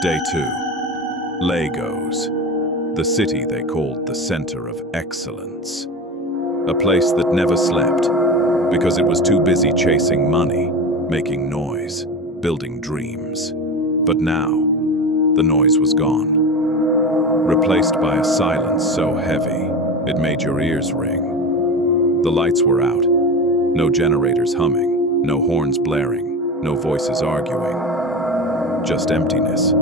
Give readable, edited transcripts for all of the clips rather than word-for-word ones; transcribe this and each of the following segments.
Day 2. Lay-gos, the city they called the center of excellence. A place that never slept because it was too busy chasing money, making noise, building dreams. But now, the noise was gone, replaced by a silence so heavy it made your ears ring. The lights were out, no generators humming, no horns blaring, no voices arguing. Just emptiness.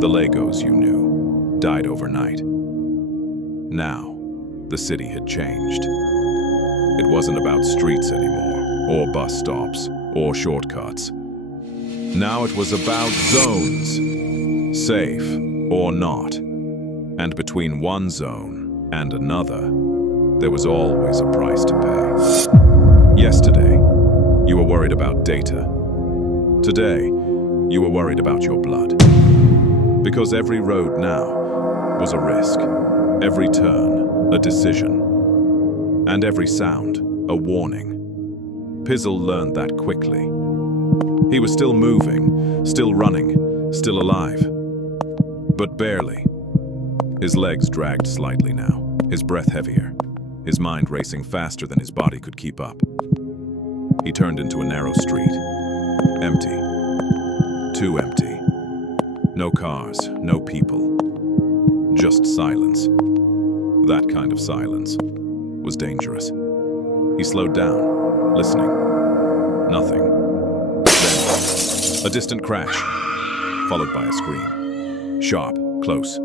The Lay-gos you knew died overnight. Now, the city had changed. It wasn't about streets anymore, or bus stops, or shortcuts. Now it was about zones, safe or not. And between one zone and another, there was always a price to pay. Yesterday, you were worried about data. Today, you were worried about your blood. Because every road now was a risk, every turn a decision, and every sound a warning. Pizzle learned that quickly. He was still moving, still running, still alive. But barely. His legs dragged slightly now, his breath heavier, his mind racing faster than his body could keep up. He turned into a narrow street. Empty. Too empty. No cars, no people. Just silence. That kind of silence was dangerous. He slowed down, listening. Nothing. Then, a distant crash, followed by a scream. Sharp, close.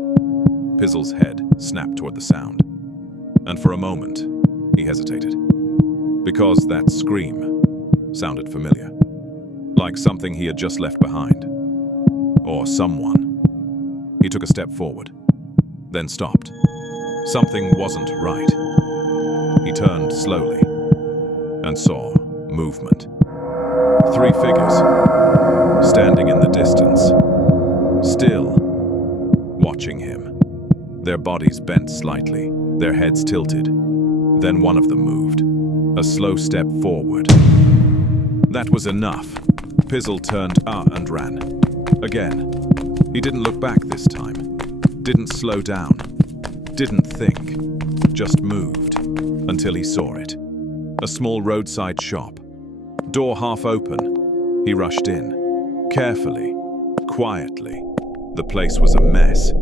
Pizzle's head snapped toward the sound. And for a moment, he hesitated. Because that scream sounded familiar. Like something he had just left behind. Or someone. He took a step forward, then stopped. Something wasn't right. He turned slowly and saw movement. 3 figures, standing in the distance, still watching him. Their bodies bent slightly, their heads tilted. Then one of them moved, a slow step forward. That was enough. Pizzle turned and ran. Again. He didn't look back this time. Didn't slow down. Didn't think. Just moved. Until he saw it. A small roadside shop. Door half open. He rushed in. Carefully. Quietly. The place was a mess.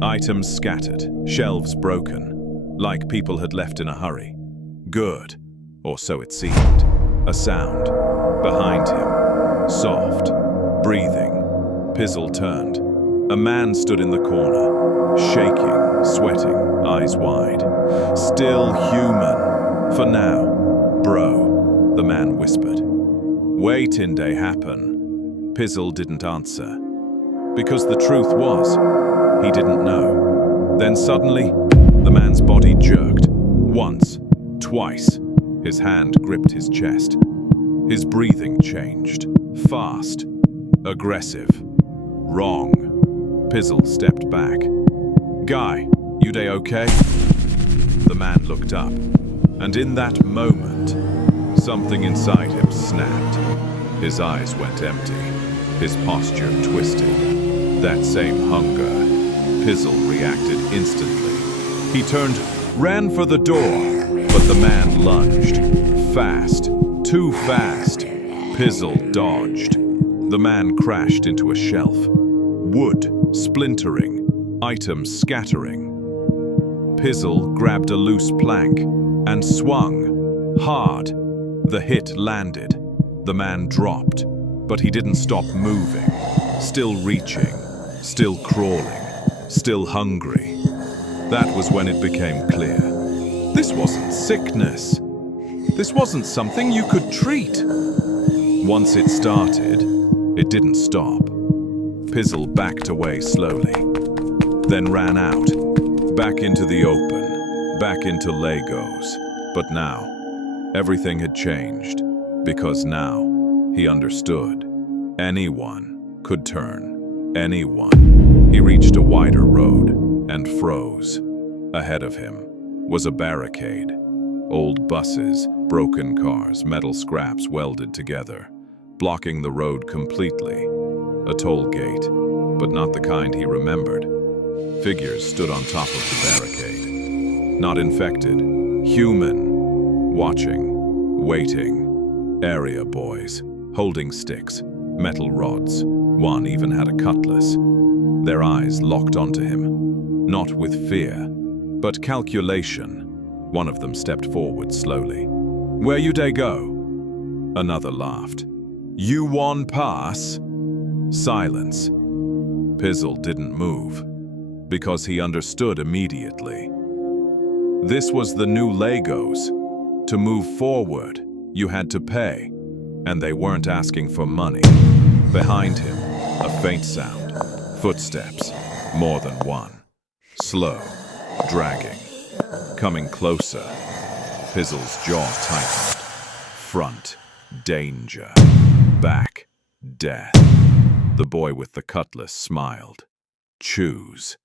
Items scattered. Shelves broken. Like people had left in a hurry. Good. Or so it seemed. A sound. Behind him. Soft. Breathing. Pizzle turned. A man stood in the corner, shaking, sweating, eyes wide. Still human. For now. Bro, the man whispered. Wait till they happen. Pizzle didn't answer. Because the truth was, he didn't know. Then suddenly, the man's body jerked. Once, twice. His hand gripped his chest. His breathing changed. Fast. Aggressive. Wrong. Pizzle stepped back. Guy, you day okay? The man looked up, and in that moment, something inside him snapped. His eyes went empty, his posture twisted. That same hunger. Pizzle reacted instantly. He turned, ran for the door, but the man lunged. Fast, too fast. Pizzle dodged. The man crashed into a shelf. Wood splintering, items scattering. Pizzle grabbed a loose plank and swung. Hard. The hit landed. The man dropped, but he didn't stop moving. Still reaching, still crawling, still hungry. That was when it became clear. This wasn't sickness. This wasn't something you could treat. Once it started, it didn't stop. Pizzle backed away slowly, then ran out, back into the open, back into Lay-gos. But now, everything had changed, because now he understood. Anyone could turn. Anyone. He reached a wider road and froze. Ahead of him was a barricade. Old buses, broken cars, metal scraps welded together, blocking the road completely. A toll gate. but not the kind he remembered. Figures stood on top of the barricade. Not infected, human. Watching, waiting. Area boys, holding sticks, metal rods. One even had a cutlass. Their eyes locked onto him, not with fear, but calculation. One of them stepped forward slowly. "Where you dey go?" Another laughed. "You won pass?" Silence. Pizzle didn't move, because he understood immediately. This was the new Lay-gos. To move forward, you had to pay, and they weren't asking for money. Behind him, a faint sound. Footsteps, more than one. Slow, dragging, coming closer. Pizzle's jaw tightened. Front, danger. Back, death. The boy with the cutlass smiled. Choose.